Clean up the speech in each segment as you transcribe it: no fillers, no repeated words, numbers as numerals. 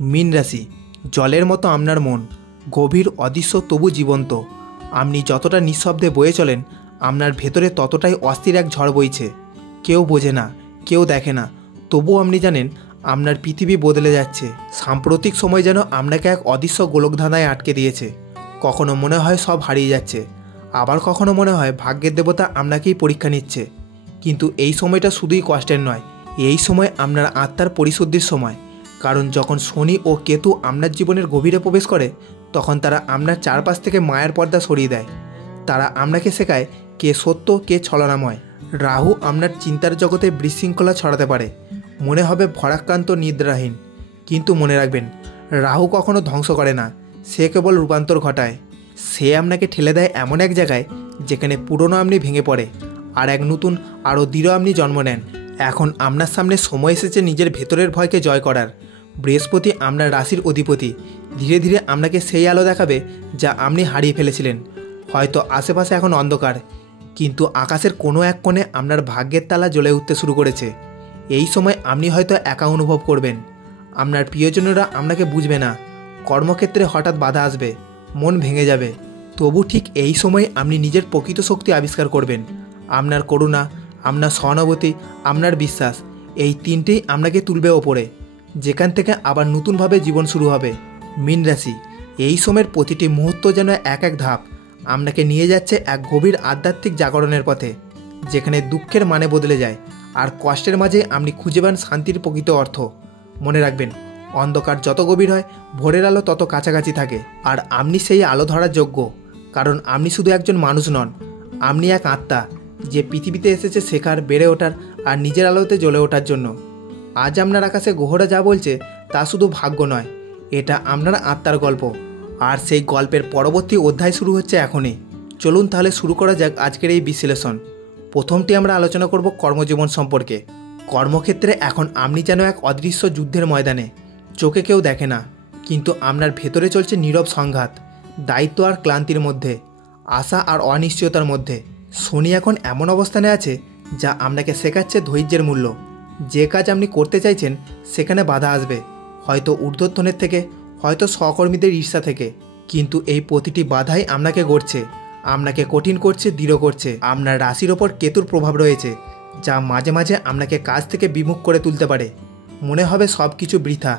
Mean राशि जलेर मतो आपनार मन गभीर अदृश्य तबु जीवंत। आपनी जतटा निःशब्दे बয়ে चलें आपनार भेतरे ततटाई अस्थिर एक झड़ बইছে। केउ बोझे ना, केउ देखे ना, तबुओ आपनी जानेन आपनार पृथिवी बदले जाच्छे। साम्प्रतिक समय जेन आपनाके एक अदृश्य गोलकधांधाय आटके दिয়েছে। कखनो मने हय सब हारिये जाच्छे, आबार कखनो मने हय भाग्येर देवता आपनाकेई परीक्षा निচ্ছে। किन्तु एई समयटा शुधुई कष्टेर नय, एई समय आपनार आत्मार परिशुद्धिर समय। कारण जखन शनि और केतु आपनार जीवनेर गभीरे प्रवेश करे तखन तारा आपनार चारपाश थेके मायार पर्दा सरिये देय। तारा आपनाके शेखाय के सत्य के छलनामय। राहु आपनार चिंतार जगते विशृंखला छड़ाते पारे, मने हबे भराक्रांत निद्राहीन। किन्तु मने राखबेन राहु कखनो ध्वंस करे ना, से केवल रूपान्तर घटाय। से आपनाके ठेले देय एमन एक जायगाय जेखाने पुरोनो आपनि भेंगे पड़े और एक नतून आरो दृढ़ आपनि जन्म नेन। एखन आपनार सामने समय एसेছে निजेर भेतरेर भयके जय करार। बृहस्पति आपनार राशिर अधिपति धीरे धीरे आपनाके सेई आलो देखाबे जा आपनि हारिये फेलेछिलेन। हयतो आशेपाशे एखन अंधकार, किन्तु आकाशेर कोनो एक कोणे आपनार भाग्येर ताला ज्वले उठते शुरू करेছে। এই সময় আপনি হয়তো একা অনুভব করবেন, আপনার প্রিয়জনেরা আপনাকে বুঝবে না, কর্মক্ষেত্রে হঠাৎ বাধা আসবে, মন ভেঙে যাবে। তবু ঠিক এই সময় আপনি নিজের প্রকৃত শক্তি আবিষ্কার করবেন। আপনার করুণা, আপনার সহানুভূতি, আপনার বিশ্বাস, এই তিনটেই আপনাকে তুলবে ওপরে, যেখান থেকে আবার নতুনভাবে জীবন শুরু হবে। মীন রাশি এই সময়ের প্রতিটি মুহূর্ত যেন এক এক ধাপ আপনাকে নিয়ে যাচ্ছে এক গভীর আধ্যাত্মিক জাগরণের পথে, যেখানে দুঃখের মানে বদলে যায় আর কষ্টের মাঝে আপনি খুঁজে পান শান্তির প্রকৃত অর্থ। মনে রাখবেন অন্ধকার যত গভীর হয় ভোরের আলো তত কাছাকাছি থাকে, আর আপনি সেই আলো ধরার যোগ্য। কারণ আপনি শুধু একজন মানুষ নন, আপনি এক আত্মা যে পৃথিবীতে এসেছে শেখার, বেড়ে ওঠার আর নিজের আলোতে জ্বলে ওঠার জন্য। আজ আপনার আকাশে গ্রহরা যা বলছে তা শুধু ভাগ্য নয়, এটা আপনার আত্মার গল্প, আর সেই গল্পের পরবর্তী অধ্যায় শুরু হচ্ছে এখনই। চলুন তাহলে শুরু করা যাক আজকের এই বিশ্লেষণ। প্রথমটি আমরা আলোচনা করব কর্মজীবন সম্পর্কে। কর্মক্ষেত্রে এখন আপনি যেন এক অদৃশ্য যুদ্ধের ময়দানে। চোখে কেউ দেখে না, কিন্তু আপনার ভেতরে চলছে নীরব সংঘাত, দায়িত্ব আর ক্লান্তির মধ্যে, আশা আর অনিশ্চয়তার মধ্যে। শনি এখন এমন অবস্থানে আছে যা আপনাকে শেখাচ্ছে ধৈর্যের মূল্য। যে কাজ আপনি করতে চাইছেন সেখানে বাধা আসবে, হয়তো ঊর্ধ্বতনের থেকে, হয়তো সহকর্মীদের ঈর্ষা থেকে, কিন্তু এই প্রতিটি বাধাই আপনাকে গড়ছে, আপনাকে কঠিন করছে, দৃঢ় করছে। আপনার রাশির ওপর কেতুর প্রভাব রয়েছে, যা মাঝে মাঝে আপনাকে কাজ থেকে বিমুখ করে তুলতে পারে। মনে হবে সব কিছু বৃথা,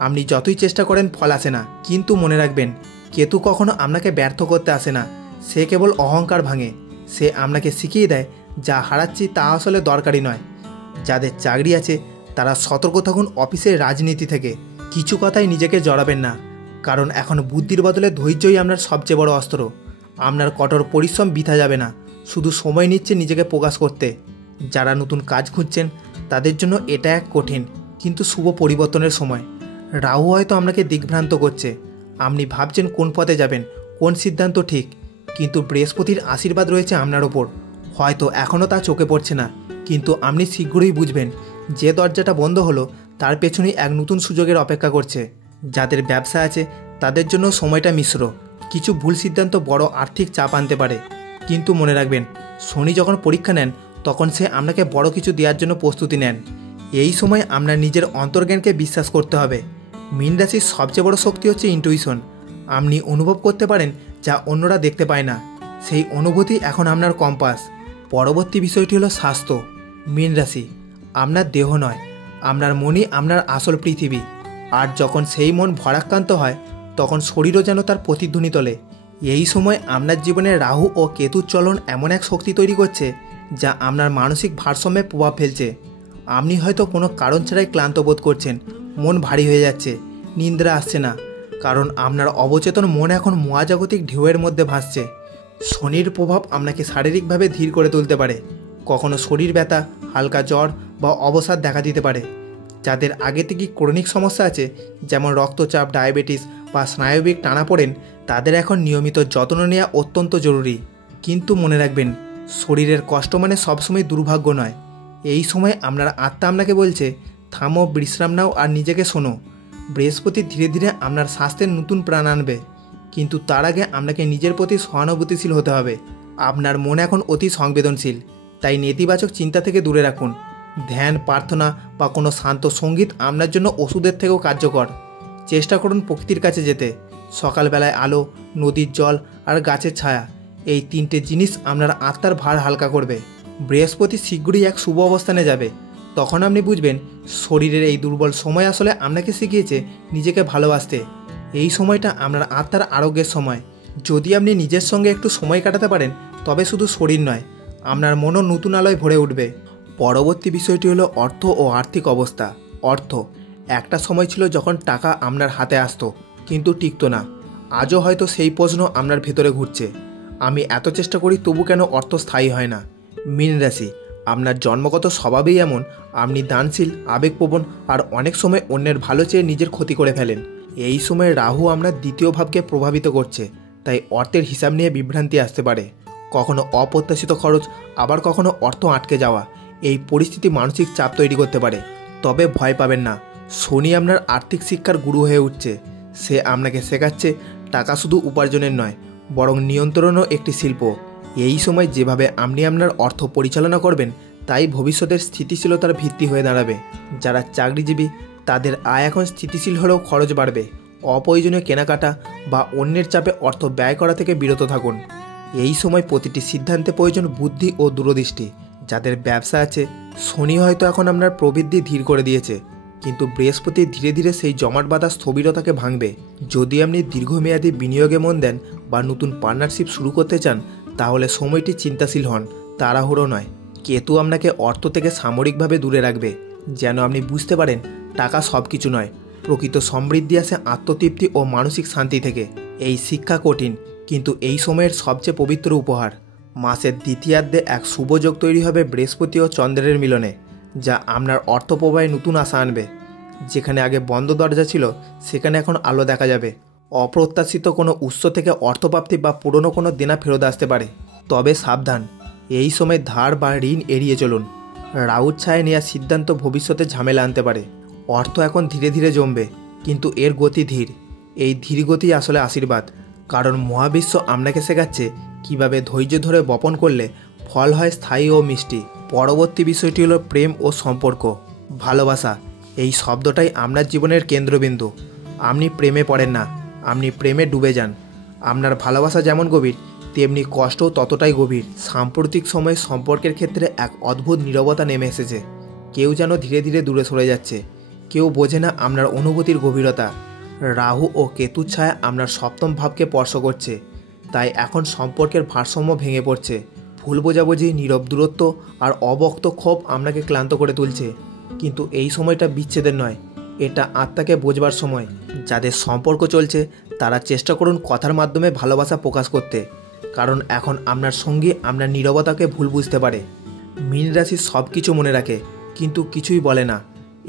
আপনি যতই চেষ্টা করেন ফল আসে না। কিন্তু মনে রাখবেন কেতু কখনো আপনাকে ব্যর্থ করতে আসে না, সে কেবল অহংকার ভাঙে। সে আপনাকে শিখিয়ে দেয় যা হারাচ্ছি তা আসলে দরকারি নয়। যাদের চাকরি আছে তারা সতর্ক থাকুন অফিসের রাজনীতি থেকে। কিছু কথায় নিজেকে জড়াবেন না, কারণ এখন বুদ্ধির বদলে ধৈর্যই আপনার সবচেয়ে বড় অস্ত্র। আপনার কঠোর পরিশ্রম বৃথা যাবে না, শুধু সময় নিচ্ছে নিজেকে প্রকাশ করতে। যারা নতুন কাজ খুঁজছেন তাদের জন্য এটা এক কঠিন কিন্তু শুভ পরিবর্তনের সময়। রাহু হয়তো আপনাকে দিগ্ভ্রান্ত করছে, আপনি ভাবছেন কোন পথে যাবেন, কোন সিদ্ধান্ত ঠিক, কিন্তু বৃহস্পতির আশীর্বাদ রয়েছে আপনার ওপর। হয়তো এখনও তা চোখে পড়ছে না, কিন্তু আপনি শীঘ্রই বুঝবেন যে দরজাটা বন্ধ হলো তার পেছনেই এক নতুন সুযোগের অপেক্ষা করছে। যাদের ব্যবসা আছে তাদের জন্য সময়টা মিশ্র, কিছু ভুল সিদ্ধান্ত বড় আর্থিক চাপ আনতে পারে। কিন্তু মনে রাখবেন শনি যখন পরীক্ষা নেন তখন সে আপনাকে বড় কিছু দেওয়ার জন্য প্রস্তুতি নেন। এই সময় আপনার নিজের অন্তর্জ্ঞানকে বিশ্বাস করতে হবে। মীন রাশির সবচেয়ে বড় শক্তি হচ্ছে ইন্টুইশন। আপনি অনুভব করতে পারেন যা অন্যরা দেখতে পায় না, সেই অনুভূতি এখন আপনার কম্পাস। পরবর্তী বিষয়টি হলো স্বাস্থ্য। মীন রাশি আপনার দেহ নয়, আপনার মনই আপনার আসল পৃথিবী, আর যখন সেই মন ভরাক্রান্ত হয় তখন শরীরও যেন তার প্রতিধ্বনি তোলে। এই সময় আপনার জীবনে রাহু ও কেতুর চলন এমন এক শক্তি তৈরি করছে যা আপনার মানসিক ভারসাম্যে প্রভাব ফেলছে। আপনি হয়তো কোনো কারণ ছাড়াই ক্লান্ত বোধ করছেন, মন ভারী হয়ে যাচ্ছে, নিদ্রা আসছে না, কারণ আপনার অবচেতন মন এখন মহাজাগতিক ঢেউয়ের মধ্যে ভাসছে। শনির প্রভাব আপনাকে শারীরিকভাবে ধীর করে তুলতে পারে, কখনো শরীর ব্যথা, হালকা জ্বর বা অবসাদ দেখা দিতে পারে। যাদের আগে থেকেই ক্রনিক সমস্যা আছে, যেমন রক্তচাপ, ডায়াবেটিস বা স্নায়বিক টানাপোড়েন, তাদের এখন নিয়মিত যত্ন নেওয়া অত্যন্ত জরুরি। কিন্তু মনে রাখবেন শরীরের কষ্ট মানে সবসময় দুর্ভাগ্য নয়। এই সময় আপনার আত্মা আপনাকে বলছে থামো, বিশ্রাম নাও আর নিজেকে শোনো। বৃহস্পতি ধীরে ধীরে আপনার স্বাস্থ্যের নতুন প্রাণ আনবে, কিন্তু তার আগে আপনাকে নিজের প্রতি সহানুভূতিশীল হতে হবে। আপনার মন এখন অতি সংবেদনশীল, তাই নেতিবাচক চিন্তা থেকে দূরে রাখুন। ধ্যান, প্রার্থনা বা কোনো শান্ত সঙ্গীত আপনার জন্য ওষুধের থেকেও কার্যকর। চেষ্টা করুন প্রকৃতির কাছে যেতে। সকালবেলায় আলো, নদীর জল আর গাছের ছায়া, এই তিনটে জিনিস আপনার আত্মার ভার হালকা করবে। বৃহস্পতি শীঘ্রই এক শুভ অবস্থানে যাবে। তখন আপনি বুঝবেন শরীরের এই দুর্বল সময় আসলে আপনাকে শিখিয়েছে নিজেকে ভালোবাসতে। এই সময়টা আপনার আত্মার আরোগ্যের সময়। যদি আপনি নিজের সঙ্গে একটু সময় কাটাতে পারেন, তবে শুধু শরীর নয়, আপনার মনও নতুন আলোয় ভরে উঠবে। পরবর্তী বিষয়টি হলো অর্থ ও আর্থিক অবস্থা। অর্থ। একটা সময় ছিল যখন টাকা আপনার হাতে আসতো, কিন্তু টিকতো না। আজও হয়তো সেই প্রশ্ন আপনার ভেতরে ঘুরছে, আমি এত চেষ্টা করি তবু কেন অর্থ স্থায়ী হয় না। মীন রাশি, আপনার জন্মগত স্বভাবেই এমন। আপনি দানশীল, আবেগপ্রবণ আর অনেক সময় অন্যের ভালো চেয়ে নিজের ক্ষতি করে ফেলেন। এই সময় রাহু আপনার দ্বিতীয় ভাবকে প্রভাবিত করছে, তাই অর্থের হিসাব নিয়ে বিভ্রান্তি আসতে পারে। কখনো অপ্রত্যাশিত খরচ, আবার কখনো অর্থ আটকে যাওয়া। এই পরিস্থিতি মানসিক চাপ তৈরি করতে পারে। তবে ভয় পাবেন না, শনি আপনার আর্থিক শিক্ষার গুরু হয়ে উঠছে। সে আপনাকে শেখাচ্ছে টাকা শুধু উপার্জনের নয়, বরং নিয়ন্ত্রণও একটি শিল্প। এই সময় যেভাবে আপনি আপনার অর্থ পরিচালনা করবেন, তাই ভবিষ্যতের স্থিতিশীলতার ভিত্তি হয়ে দাঁড়াবে। যারা চাকরিজীবী, তাদের আয় এখন স্থিতিশীল হলেও খরচ বাড়বে। অপ্রয়োজনীয় কেনাকাটা বা অন্যের চাপে অর্থ ব্যয় করা থেকে বিরত থাকুন। এই সময় প্রতিটি সিদ্ধান্তে প্রয়োজন বুদ্ধি ও দূরদৃষ্টি। যাদের ব্যবসা আছে, শনি হয়তো এখন আপনার প্রবৃদ্ধি ধীর করে দিয়েছে, কিন্তু বৃহস্পতি ধীরে ধীরে সেই জমাট বাঁধা স্থবিরতাকে ভাঙবে। যদি আপনি দীর্ঘমেয়াদী বিনিয়োগে মন দেন বা নতুন পার্টনারশিপ শুরু করতে চান, তাহলে সময়টি চিন্তাশীল হন, তাড়াহুড়ো নয়। কেতু আপনাকে অর্থ থেকে সামরিকভাবে দূরে রাখবে, যেন আপনি বুঝতে পারেন টাকা সব কিছু নয়। প্রকৃত সমৃদ্ধি আসে আত্মতৃপ্তি ও মানসিক শান্তি থেকে। এই শিক্ষা কঠিন, কিন্তু এই সময়ের সবচেয়ে পবিত্র উপহার। মাসের দ্বিতীয়ার্ধে এক শুভ যোগ তৈরি হবে বৃহস্পতি ও চন্দ্রের মিলনে, যা আপনার অর্থ প্রবাহে নতুন আশা আনবে। যেখানে আগে বন্ধ দরজা ছিল, সেখানে এখন আলো দেখা যাবে। অপ্রত্যাশিত কোনো উৎস থেকে অর্থপ্রাপ্তি বা পুরনো কোনো দেনা ফেরত আসতে পারে। তবে সাবধান, এই সময় ধার বা ঋণ এড়িয়ে চলুন। রাহুর ছায়া নেওয়া সিদ্ধান্ত ভবিষ্যতে ঝামেলা আনতে পারে। অর্থ এখন ধীরে ধীরে জমবে, কিন্তু এর গতি ধীর। এই ধীর গতি আসলে আশীর্বাদ, কারণ মহাবিশ্ব আপনাকে শেখাচ্ছে কিভাবে ধৈর্য ধরে বপন করলে ফল হয় স্থায়ী ও মিষ্টি। পরবর্তী বিষয়টি হলো প্রেম ও সম্পর্ক। ভালোবাসা, এই শব্দটাই আপনার জীবনের কেন্দ্রবিন্দু। আপনি প্রেমে পড়েন না, আপনি প্রেমে ডুবে যান। আপনার ভালোবাসা যেমন গভীর, তেমনি কষ্টও ততটাই গভীর। সাম্প্রতিক সময়ে সম্পর্কের ক্ষেত্রে এক অদ্ভুত নীরবতা নেমে এসেছে। কেউ যেন ধীরে ধীরে দূরে সরে যাচ্ছে, কেউ বোঝে না আপনার অনুভূতির গভীরতা। রাহু ও কেতুর ছায়া আপনার সপ্তম ভাবকে স্পর্শ করছে, তাই এখন সম্পর্কের ভারসাম্য ভেঙে পড়ছে। ভুল বোঝাবুঝি, নীরব দূরত্ব আর অবক্ত ক্ষোভ আপনাকে ক্লান্ত করে তুলছে। কিন্তু এই সময়টা বিচ্ছেদের নয়, এটা আত্মাকে বোঝবার সময়। যাদের সম্পর্ক চলছে, তারা চেষ্টা করুন কথার মাধ্যমে ভালোবাসা প্রকাশ করতে, কারণ এখন আপনার সঙ্গী আপনার নীরবতাকে ভুল বুঝতে পারে। মীন রাশি সব কিছু মনে রাখে, কিন্তু কিছুই বলে না।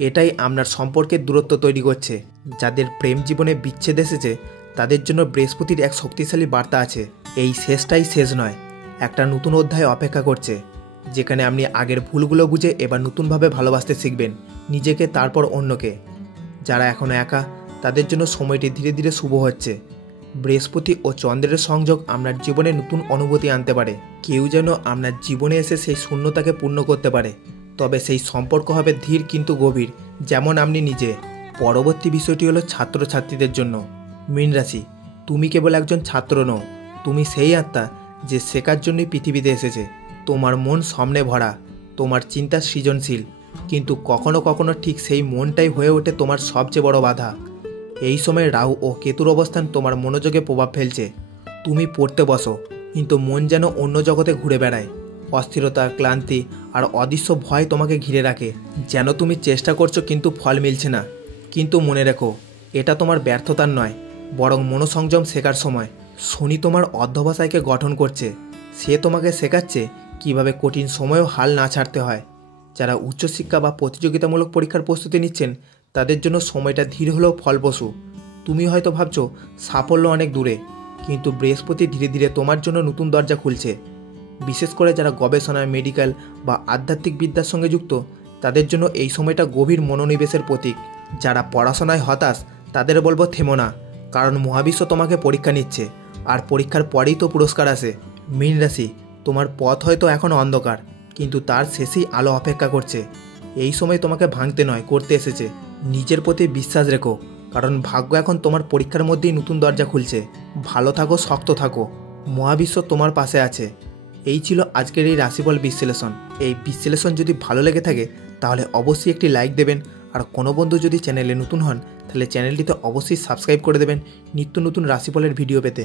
এটাই আপনার সম্পর্কের দূরত্ব তৈরি করছে। যাদের প্রেম জীবনে বিচ্ছেদ এসেছে, তাদের জন্য বৃহস্পতির এক শক্তিশালী বার্তা আছে। এই শেষটাই শেষ নয়, একটা নতুন অধ্যায় অপেক্ষা করছে, যেখানে আপনি আগের ভুলগুলো বুঝে এবার নতুনভাবে ভালোবাসতে শিখবেন, নিজেকে তারপর অন্যকে। যারা এখনও একা, তাদের জন্য সময়টি ধীরে ধীরে শুভ হচ্ছে। বৃহস্পতি ও চন্দ্রের সংযোগ আপনার জীবনে নতুন অনুভূতি আনতে পারে। কেউ যেন আপনার জীবনে এসে সেই শূন্যতাকে পূর্ণ করতে পারে। তবে সেই সম্পর্ক হবে ধীর কিন্তু গভীর, যেমন আপনি নিজে। পরবর্তী বিষয়টি হলো ছাত্রছাত্রীদের জন্য। মীন রাশি, তুমি কেবল একজন ছাত্র নও, তুমি সেই আত্মা যে শেখার জন্যই পৃথিবীতে এসেছে। তোমার মন সামনে ভরা, তোমার চিন্তা সৃজনশীল, কিন্তু কখনো কখনো ঠিক সেই মনটাই হয়ে ওঠে তোমার সবচেয়ে বড় বাধা। এই সময় রাহু ও কেতুর অবস্থান তোমার মনোযোগে প্রভাব ফেলছে। তুমি পড়তে বসো, কিন্তু মন যেন অন্য জগতে ঘুরে বেড়ায়। অস্থিরতা, ক্লান্তি আর অদৃশ্য ভয় তোমাকে ঘিরে রাখে, যেন তুমি চেষ্টা করছো কিন্তু ফল মিলছে না। কিন্তু মনে রেখো, এটা তোমার ব্যর্থতার নয়, বরং মনোসংযম শেখার সময়। শনি তোমার অধ্যবসায়কে গঠন করছে। সে তোমাকে শেখাচ্ছে কিভাবে কঠিন সময়েও হাল না ছাড়তে হয়। যারা উচ্চশিক্ষা বা প্রতিযোগিতামূলক পরীক্ষার প্রস্তুতি নিচ্ছেন, তাদের জন্য সময়টা ধীর হলেও ফলপ্রসূ। তুমি হয়তো ভাবছো সাফল্য অনেক দূরে, কিন্তু বৃহস্পতি ধীরে ধীরে তোমার জন্য নতুন দরজা খুলছে। বিশেষ করে যারা গবেষণা, মেডিকেল বা আধ্যাত্মিক বিদ্যার সঙ্গে যুক্ত, তাদের জন্য এই সময়টা গভীর মনোনিবেশের প্রতীক। যারা পড়াশোনায় হতাশ, তাদের বলবো থেমো না, কারণ মহাবিশ্ব তোমাকে পরীক্ষা নিচ্ছে, আর পরীক্ষার পরেই তো পুরস্কার আসে। মীন রাশি, তোমার পথ হয়তো এখন অন্ধকার, কিন্তু তার শেষেই আলো অপেক্ষা করছে। এই সময় তোমাকে ভাঙতে নয়, করতে এসেছে। নিজের প্রতি বিশ্বাস রেখো, কারণ ভাগ্য এখন তোমার পরীক্ষার মধ্যেই নতুন দরজা খুলছে। ভালো থাকো, শক্ত থাকো, মহাবিশ্ব তোমার পাশে আছে। এই ছিল আজকের এই রাশিফল বিশ্লেষণ। এই বিশ্লেষণ যদি ভালো লেগে থাকে তাহলে অবশ্যই একটি লাইক দেবেন। আর কোনো বন্ধু যদি চ্যানেলে নতুন হন তাহলে চ্যানেলটিতে অবশ্যই সাবস্ক্রাইব করে দেবেন নিত্য নতুন রাশিফলের ভিডিও পেতে।